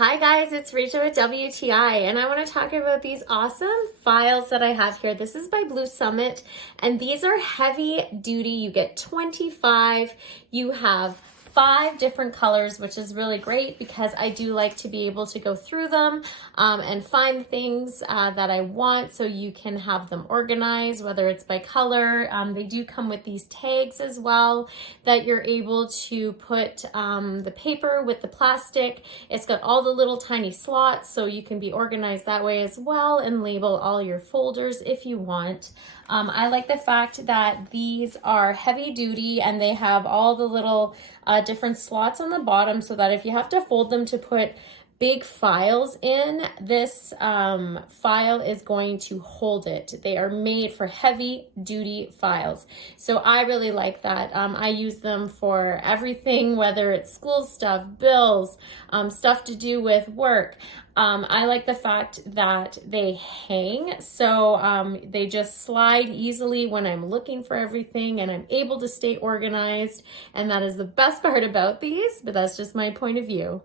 Hi guys, it's Rachel with WTI, and I want to talk about these awesome files that I have here. This is by Blue Summit, and these are heavy duty. You get 25. You have 5 different colors, which is really great because I do like to be able to go through them and find things that I want, so you can have them organized, whether it's by color. They do come with these tags as well that you're able to put the paper with the plastic. It's got all the little tiny slots, so you can be organized that way as well and label all your folders if you want. I like the fact that these are heavy duty and they have all the little different slots on the bottom, so that if you have to fold them to put big files in, this file is going to hold it. They are made for heavy duty files. So I really like that. I use them for everything, whether it's school stuff, bills, stuff to do with work. I like the fact that they hang, so they just slide easily when I'm looking for everything, and I'm able to stay organized, and that is the best part about these, but that's just my point of view.